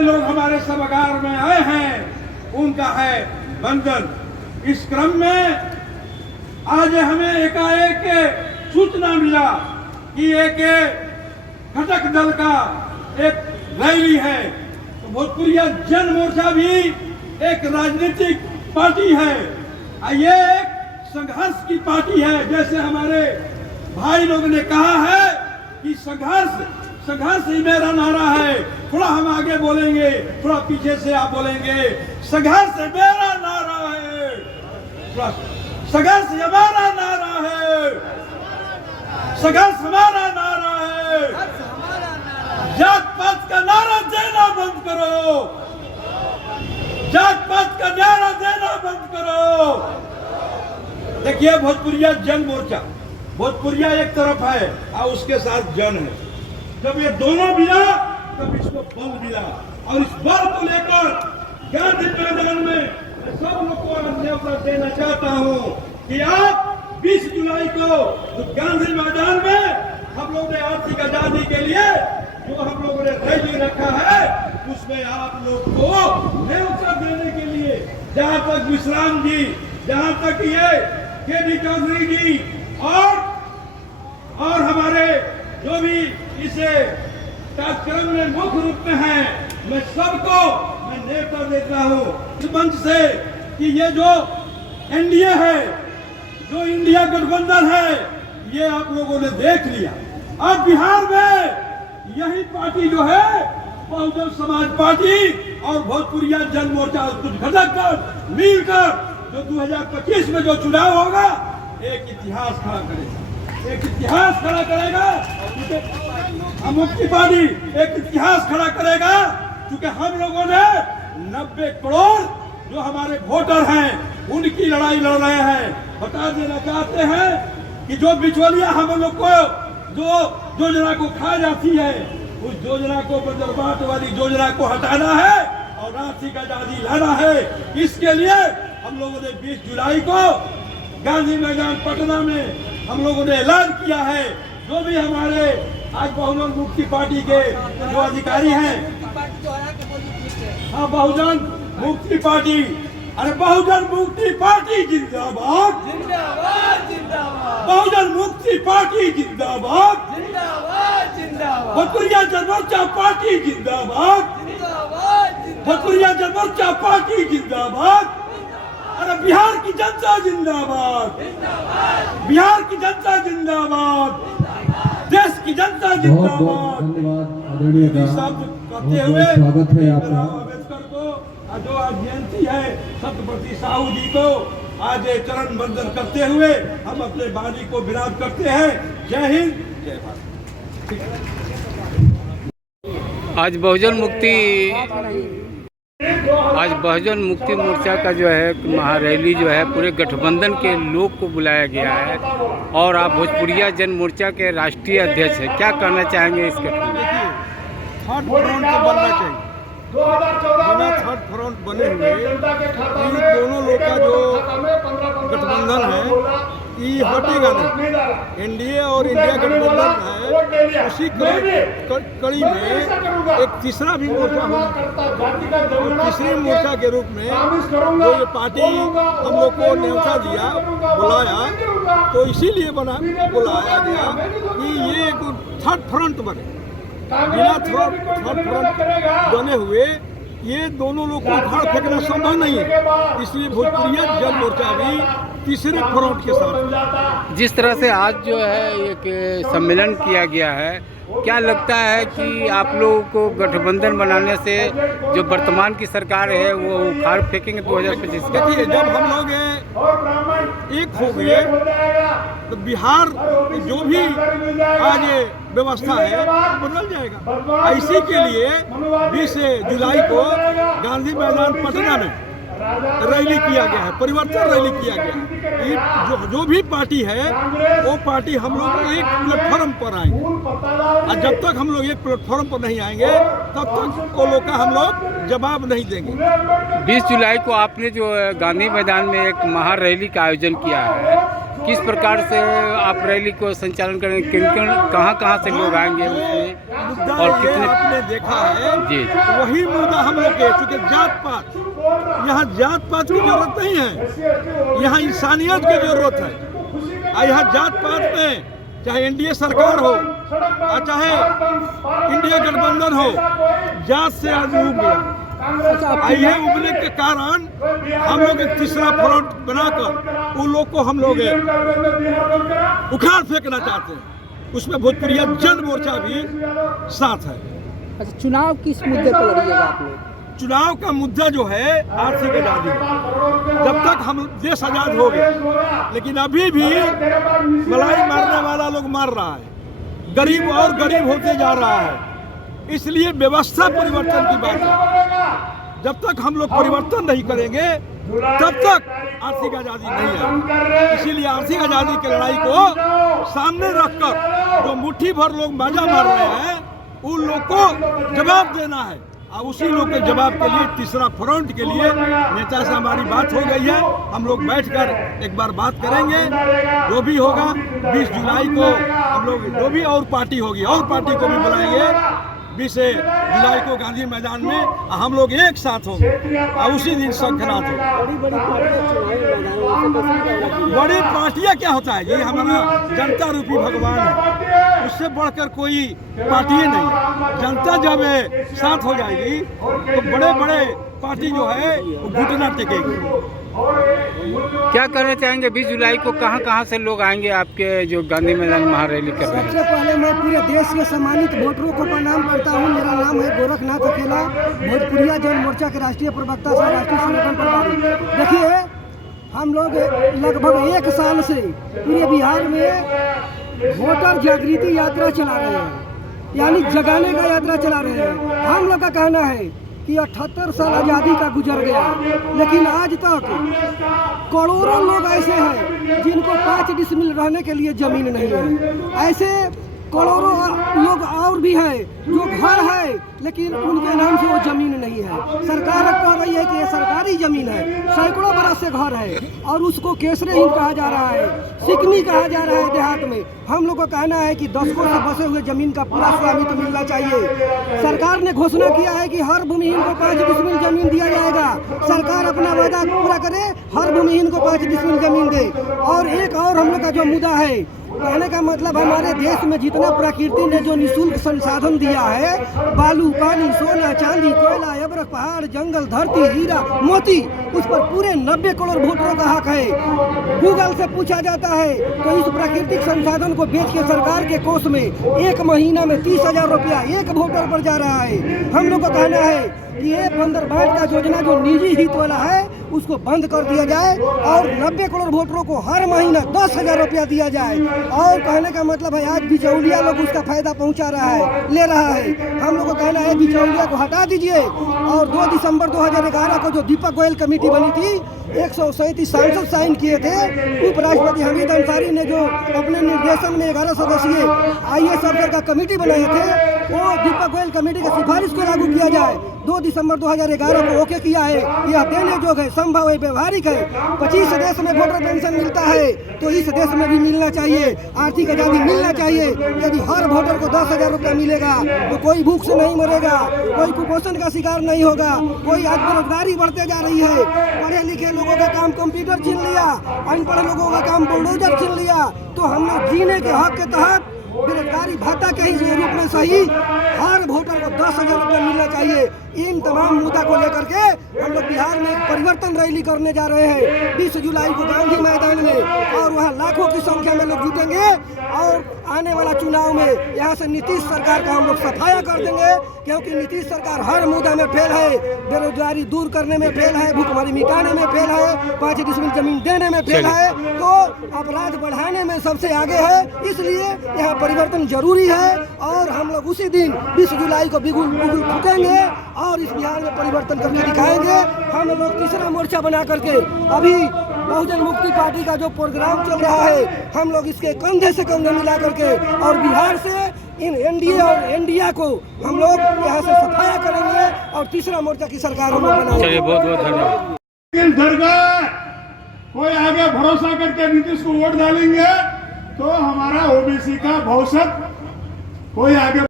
लोग हमारे सभागार में आए हैं, उनका है बंधन। इस क्रम में आज हमें एकाएक सूचना मिला कि एक घटक दल का एक रैली है। तो भोजपुरिया जन मोर्चा भी एक राजनीतिक पार्टी है, ये एक संघर्ष की पार्टी है। जैसे हमारे भाई लोग ने कहा है कि संघर्ष ही मेरा नारा है। थोड़ा हम आगे बोलेंगे, थोड़ा पीछे से आप बोलेंगे। संघर्ष मेरा नारा है, संघर्ष हमारा नारा है, संघर्ष हमारा नारा है। जात पात का नारा देना बंद करो, जात पात का नारा देना बंद करो। देखिए भोजपुरिया जन मोर्चा, भोजपुरिया एक तरफ है और उसके साथ जन है। जब ये दोनों मिला तब इसको बल मिला, और इस बल को लेकर गांधी मैदान में सब लोग को न्योता देना चाहता हूँ कि आप 20 जुलाई को तो गांधी मैदान में हम लोग ने आर्थिक आजादी के लिए जो हम लोगों ने रैली रखा है, उसमें आप लोग को न्योता देने के लिए, जहाँ तक विश्राम जी, जहाँ तक ये के.डी. चौधरी जी और हमारे जो भी इसे कार्यक्रम में मुख्य रूप में हैं, मैं सबको मैं न्योता देता हूँ इस मंच से कि ये जो एनडीए है, जो इंडिया गठबंधन है, ये आप लोगों ने देख लिया। अब बिहार में यही पार्टी जो है बहुजन समाज पार्टी और भोजपुरिया जन मोर्चा कुछ घटक कर मिलकर जो 2025 में जो चुनाव होगा एक इतिहास खड़ा करेगा, एक इतिहास खड़ा करेगा। मुक्ति पार्टी एक इतिहास खड़ा करेगा, क्योंकि हम लोगों ने 90 करोड़ जो हमारे वोटर हैं उनकी लड़ाई लड़ रहे हैं। बता देना चाहते हैं कि जो बिचौलिया हम लोग को जो योजना को खा जाती है, उस योजना को बदरबाट वाली योजना को हटाना है और आर्थिक आजादी लाना है। इसके लिए हम लोगों ने 20 जुलाई को गांधी मैदान पटना में हम लोगों ने ऐलान किया है। जो भी हमारे आज बहुजन मुक्ति पार्टी के जो अधिकारी हैं, हाँ बहुजन मुक्ति पार्टी, अरे बहुजन मुक्ति पार्टी जिंदाबाद, जिंदाबाद जिंदाबाद, बहुजन मुक्ति पार्टी जिंदाबाद, जिंदाबाद जिंदाबाद, भोजपुरिया जन मोर्चा पार्टी जिंदाबाद, जिंदाबाद, भोजपुरिया जन मोर्चा पार्टी जिंदाबाद। अरे बिहार की जनता जिंदाबाद, बिहार की जनता जिंदाबाद, देश की जनता जिंदाबाद। धन्यवाद आदरणीय करते हुए स्वागत है आपका। अम्बेडकर को जो आज जयंती है छत्रपति साहू जी को आज चरण वंदन करते हुए हम अपने वाणी को विराम करते हैं। जय हिंद, जय भारत। आज बहुजन मुक्ति मोर्चा का जो है महारैली जो है पूरे गठबंधन के लोग को बुलाया गया है, और आप भोजपुरिया जन मोर्चा के राष्ट्रीय अध्यक्ष हैं, क्या कहना चाहेंगे इस गठबंधन? थर्ड फ्रंट तो बनना चाहिए। बिना थर्ड फ्रंट बने हुए इन दोनों लोग का जो गठबंधन है ये हटेगा नहीं। एनडीए और इंडिया गठबंधन है, उसी कड़ी में एक तीसरा भी मोर्चा होगा। तीसरे मोर्चा के रूप में जो ये पार्टी हम लोग को न्योता दिया, बुलाया, तो इसीलिए बुलाया गया कि ये एक थर्ड फ्रंट बने। बिना थर्ड फ्रंट बने हुए ये दोनों लोग को उखाड़ फेंकना संभव नहीं है। इसलिए भोजपुरिया जन मोर्चा भी तीसरे फ्रंट के साथ। जिस तरह से आज जो है एक सम्मेलन किया गया है, क्या लगता है कि आप लोगों को गठबंधन बनाने से जो वर्तमान की सरकार है वो उखाड़ फेंकेंगे 2025? देखिए, जब हम लोग एक हो गए तो बिहार जो भी आज व्यवस्था है बदल जाएगा। इसी के लिए 20 जुलाई को गांधी मैदान पटना में रैली किया गया है, परिवर्तन रैली किया गया है। जो भी पार्टी है वो पार्टी हम लोग एक प्लेटफॉर्म पर आएंगे, और जब तक हम लोग एक प्लेटफॉर्म पर नहीं आएंगे तब तक वो लोग का हम लोग जवाब नहीं देंगे। 20 जुलाई को आपने जो गांधी मैदान में एक महारैली का आयोजन किया है, किस प्रकार से आप रैली को संचालन करेंगे? कहाँ से लोग आएंगे उसमें? मुद्दा और ये कितने आपने देखा है जी वही मुद्दा हम लोग के, चूंकि जात पात, यहाँ जात पात की जरूरत नहीं है, यहाँ इंसानियत की जरूरत है। और यहाँ जात पात में चाहे एनडीए सरकार हो और चाहे इंडिया गठबंधन हो, जात से आज उब गया। ये उबने के कारण हम लोग एक तीसरा फ्रंट बनाकर उन लोग को हम लोग उखाड़ फेंकना चाहते हैं। उसमें भोजपुरिया जन मोर्चा भी साथ है। अच्छा, चुनाव किस मुद्दे पर लड़िएगा आप लोग? चुनाव का मुद्दा जो है आर्थिक आजादी है। जब तक हम देश आजाद हो गए, लेकिन अभी भी मलाई मारने वाला लोग मार रहा है, गरीब और गरीब होते जा रहा है। इसलिए व्यवस्था परिवर्तन की बात है। जब तक हम लोग परिवर्तन नहीं करेंगे तब तक आर्थिक आजादी नहीं है। इसीलिए आर्थिक आजादी की लड़ाई को सामने रखकर जो मुट्ठी भर लोग माजा मार रहे हैं उन लोग को जवाब देना है। और उसी लोग के जवाब के लिए तीसरा फ्रंट के लिए नेता से हमारी बात हो गई है। हम लोग बैठकर एक बार बात करेंगे। जो भी होगा 20 जुलाई को हम लोग, जो भी और पार्टी होगी और पार्टी को भी बुलाएंगे 20 जुलाई को गांधी मैदान में हम लोग एक साथ होंगे और उसी दिन शंखनाद होगा। बड़ी पार्टियां क्या होता है, ये हमारा जनता रूपी भगवान है, उससे बढ़कर कोई पार्टी नहीं। जनता जब साथ हो जाएगी तो बड़े बड़े पार्टी जो है वो घुटना टेकेगी। क्या कहना चाहेंगे 20 जुलाई को कहाँ से लोग आएंगे आपके जो गांधी मैदान महारैली कर रहे हैं? सबसे पहले मैं पूरे देश के सम्मानित वोटरों को प्रणाम करता हूं। मेरा नाम है गोरखनाथ अकेला, भोजपुरिया जन मोर्चा के राष्ट्रीय प्रवक्ता सह राष्ट्रीय संगठन प्रभारी। देखिए, हम लोग लगभग 1 साल से पूरे बिहार में वोटर जागृति यात्रा चला रहे हैं, यानी जगाने का यात्रा चला रहे हैं। हम लोग का कहना है कि 78 साल आज़ादी का गुजर गया, लेकिन आज तक करोड़ों लोग ऐसे हैं जिनको 5 डिसमिल रहने के लिए जमीन नहीं है। ऐसे करोड़ों लोग और भी हैं जो घर है लेकिन उनके नाम से वो जमीन नहीं है। सरकार कह रही है कि ये सरकारी जमीन है, सैकड़ों बरस से घर है और उसको केसरे हिंद कहा जा रहा है, सिकनी कहा जा रहा है देहात में। हम लोग को कहना है कि दशकों से बसे हुए जमीन का पूरा स्वामित्व मिलना चाहिए। सरकार ने घोषणा किया है कि हर भूमिहीन को 5 डिसमिल जमीन दिया जाएगा। सरकार अपना वादा पूरा करे, हर भूमिहीन को 5 डिसमिल जमीन दे। और एक और हम लोग का जो मुद्दा है, कहने का मतलब हमारे देश में जितना प्रकृति ने जो निःशुल्क संसाधन दिया है, बालू, पानी, सोना, चांदी, कोयला, अब्रक, पहाड़, जंगल, धरती, हीरा, मोती, उस पर पूरे 90 करोड़ वोटरों का हक है। गूगल से पूछा जाता है तो इस प्राकृतिक संसाधन को बेच के सरकार के कोष में 1 महीना में 30,000 रुपया एक वोटर पर जा रहा है। हम लोग का कहना है कि ये बंदरबाट का योजना जो निजी हित वाला है उसको बंद कर दिया जाए और 90 करोड़ वोटरों को हर महीना 10,000 रुपया दिया जाए। और कहने का मतलब है आज बिचौलिया लोग उसका फायदा पहुंचा रहा है, ले रहा है। हम लोग को कहना है बिचौलिया को हटा दीजिए। और 2 दिसंबर 2011 को जो दीपक गोयल कमेटी बनी थी, 137 सांसद साइन किए थे। उपराष्ट्रपति हमीद अंसारी ने जो अपने निर्देशन में 11 सदस्यीय IAS अफसर का कमेटी बनाए थे, वो दीपक गोयल कमेटी की सिफारिश को लागू किया जाए। 2 दिसंबर 2011 को ओके किया है। यह देने जोग है, संभव है, व्यवहारिक है। 25 देश में वोटर पेंशन मिलता है तो इस देश में भी मिलना चाहिए। आर्थिक आज़ादी मिलना चाहिए। यदि हर वोटर को 10,000 रुपया मिलेगा तो कोई भूख से नहीं मरेगा, कोई कुपोषण का शिकार नहीं होगा। कोई आज बेरोजगारी बढ़ते जा रही है। पढ़े लिखे लोगों का काम कंप्यूटर छीन लिया, अनपढ़ लोगों का काम बुलडोजर छीन लिया। तो हम लोग जीने के हक के तहत बेरोजगारी भत्ता के ही रूप में सही हर वोटर को 10,000 रुपया मिलना चाहिए। इन तमाम मुद्दा को लेकर के हम लोग बिहार में एक परिवर्तन रैली करने जा रहे हैं 20 जुलाई को गांधी मैदान में, और वहां लाखों की संख्या में लोग जुटेंगे। और आने वाला चुनाव में यहाँ से नीतीश सरकार का हम लोग सफाया कर देंगे, क्योंकि नीतीश सरकार हर मुद्दा में फेल है। बेरोजगारी दूर करने में फेल है, भूखमरी मिटाने में फेल है, 5 डिसमिल जमीन देने में फेल है, तो अपराध बढ़ाने में सबसे आगे है। इसलिए यहाँ परिवर्तन जरूरी है और हम लोग उसी दिन 20 जुलाई को बिगुल फूकेंगे और इस बिहार में परिवर्तन करके दिखाएंगे। हम लोग तीसरा मोर्चा बना करके अभी बहुजन मुक्ति पार्टी का जो प्रोग्राम चल रहा है, हम लोग इसके कंधे से कंधे मिला करके और बिहार से इन एनडीए और इंडिया को हम लोग यहाँ से सफाया करेंगे और तीसरा मोर्चा की सरकार हम लोग बनाएंगे। चलिए, बहुत बहुत धन्यवाद। डर गए, कोई आगे भरोसा करके नीतीश को वोट डालेंगे तो हमारा ओबीसी का भविष्य कोई आगे